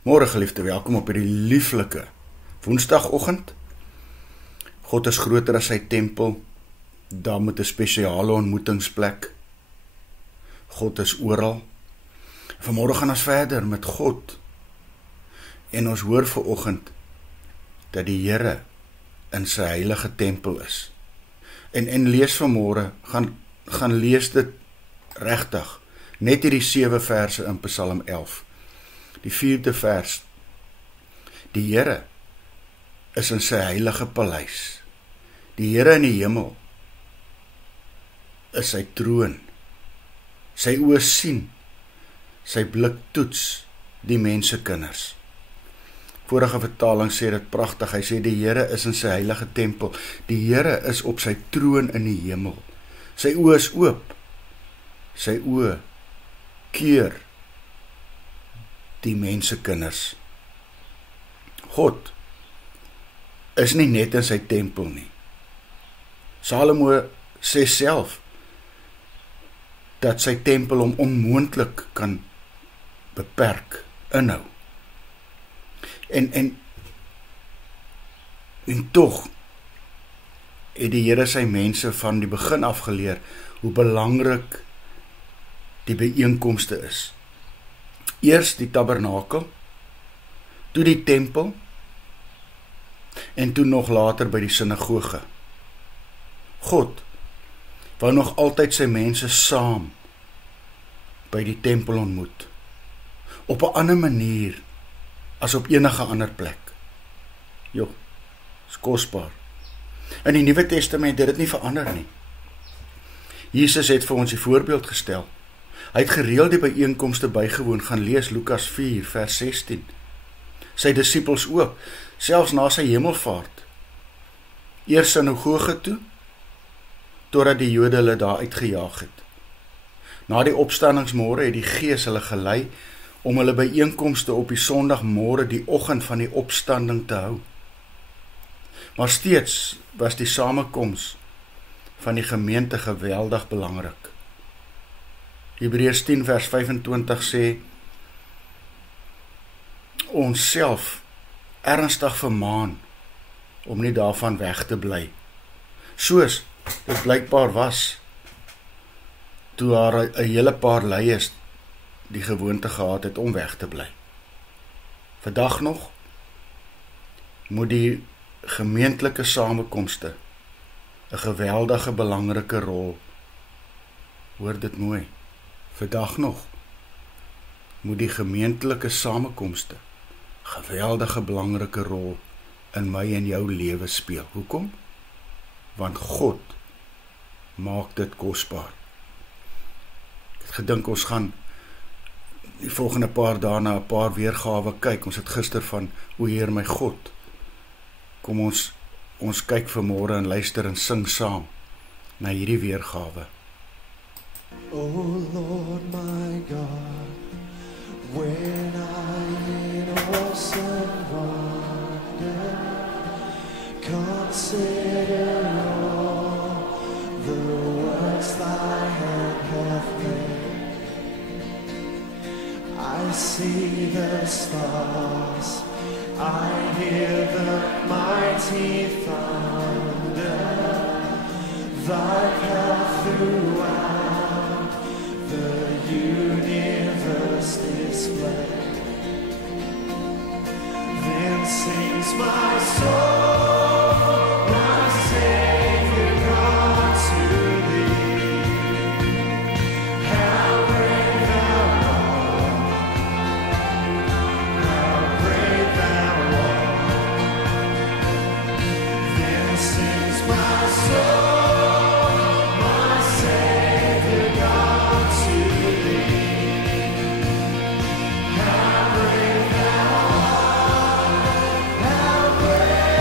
Môre geliefde, welkom op hierdie lieflike Woensdagoggend. God is groter as sy tempel, daar moet 'n spesiale ontmoetingsplek. God is oral. Vanmôre gaan ons verder met God. En ons hoor vanoggend dat die Here in sy heilige tempel is. En lees vanmôre, gaan lees dit regtig. Net hierdie 7 verse in Psalm 11. Die 4de vers. Die Here is in sy heilige paleis. Die Here in die hemel is sy troon. Sy oë sien, sy blik toets die mensekinders. Vorige vertaling sê dit pragtig. Hy sê die Here is in sy heilige tempel. Die Here is op sy troon in die hemel. Sy oë is oop. Sy oë keur die mensekinders. God is nie net in sy tempel nie. Salomo sê self dat sy tempel hom onmoontlik kan beperk, inhou. En tog het die Here sy mense van die begin af geleer hoe belangrik die byeenkomste is. Eers die tabernakel, toe die tempel, en toe nog later by die sinagoge. God wou nog altyd sy mense saam by die tempel ontmoet, op 'n ander manier as op enige ander plek. Is kosbaar. In die Nuwe Testament het dit nie verander nie. Jesus het vir ons die voorbeeld gestel. Hy het gereeld die byeenkomste bygewoon, gaan lees Lukas 4 vers 16. Sy disippels ook, selfs na sy hemelvaart. Eers sinagoge toe, totdat die Jode hulle daar uitgejaag het. Na die opstandingsmôre het die Gees hulle gelei om hulle byeenkomste op die Sondagmôre, die oggend van die opstanding, te hou. Maar steeds was die samekoms van die gemeente geweldig belangrik. Hebreërs 10 vers 25 sê, ons self ernstig vermaan om nie daarvan weg te bly, soos dit blykbaar was toe haar 'n hele paar leiers die gewoonte gehad het om weg te bly. Vandag nog moet die gemeentelike samekomste 'n geweldige belangrike rol, hoor dit mooi, vandag nog moet die gemeentelike samekomste geweldige belangrike rol in my en jou lewe speel. Hoekom? Want God maak dit kosbaar. Ek het gedink ons gaan die volgende paar dae na 'n paar weergawe kyk. Ons het gister van O Heer my God. Kom ons kyk vanmôre en luister en sing saam na hierdie weergawe. Oh Lord my God, when I in awesome wonder consider all the works thy hand hath made, I see the stars, I hear the mighty thunder, thy path throughout the universe display. Then sings my soul, my Savior God, to thee. How great thou art, how great thou art. Then sings my soul, my Savior God, to thee. How great thou art, how great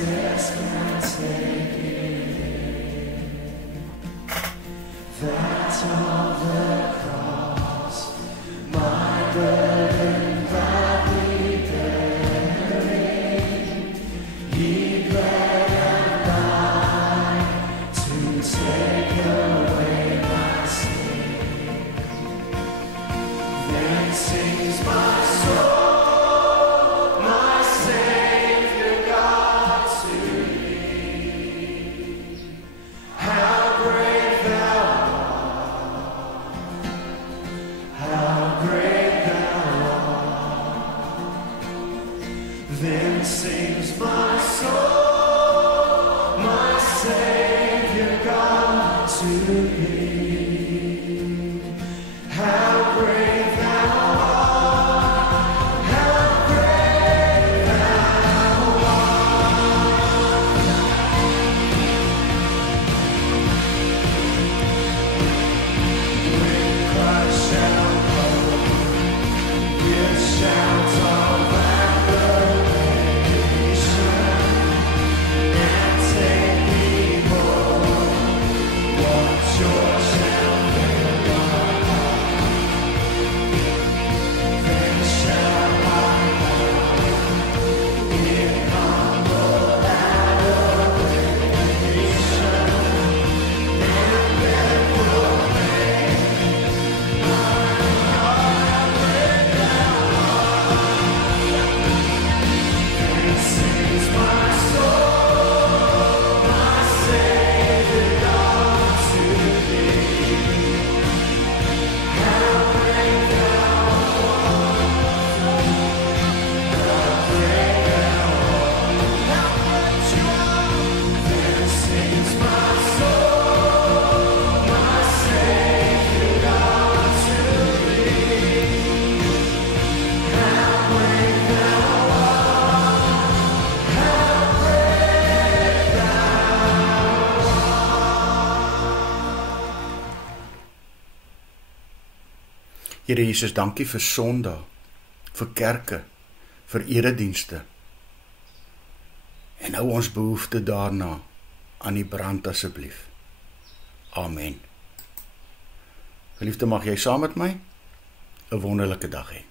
steps can take it. That's all the cross, my burden gladly bearing. He bled and died to take away my sin. Then sings my soul, my Savior God to thee. How great thou art, how great thou art. Then sings my soul, my Savior God to thee. How great thou art, how great thou art. When Christ shall come with shouts of acclamation and take me home, what joy shall fill my heart. Then shall I bow in humble adoration and then proclaim, how great thou art. Then sings my soul, my Savior God to thee. How great thou art, how great thou art, how great you are. Then sings my soul, my Savior God to thee. How great thou art, how great thou Here Jesus, dankie vir Sondag, vir kerke, vir eredienste. En hou ons behoefte daarna aan die brand asseblief. Amen. Geliefde, mag jy saam met my 'n wonderlike dag hê.